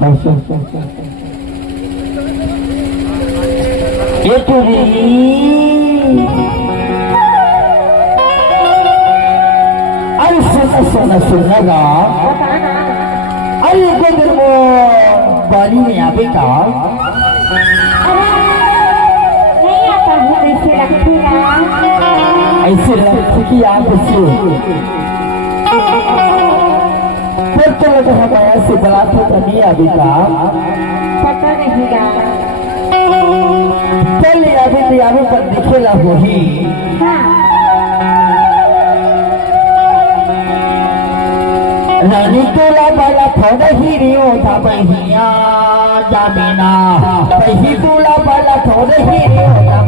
अरे सुना सुना अरे को दिन वो बाली में यहाँ पे का नहीं आता हूँ ऐसे लगती कि आप फिर तो लगा हमारे से बड़ा तो नहीं अभी का पता नहीं चल अभी पर दिखेला वही रानी तोला बाला थोड़ा ही रियो था बहिया जामिना बही तोला बाला थोड़ा ही रियो था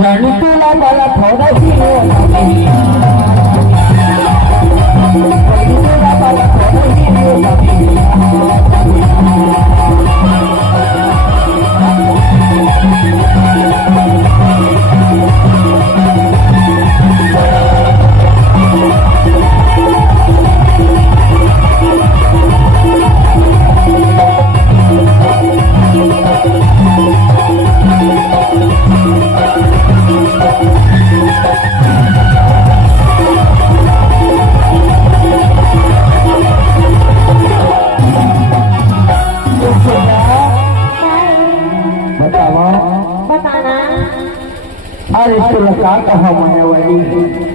रानी तोला वाला थोड़ा ही वाला थोड़ा ही बताना अरे तो लगा कहा मैंने वही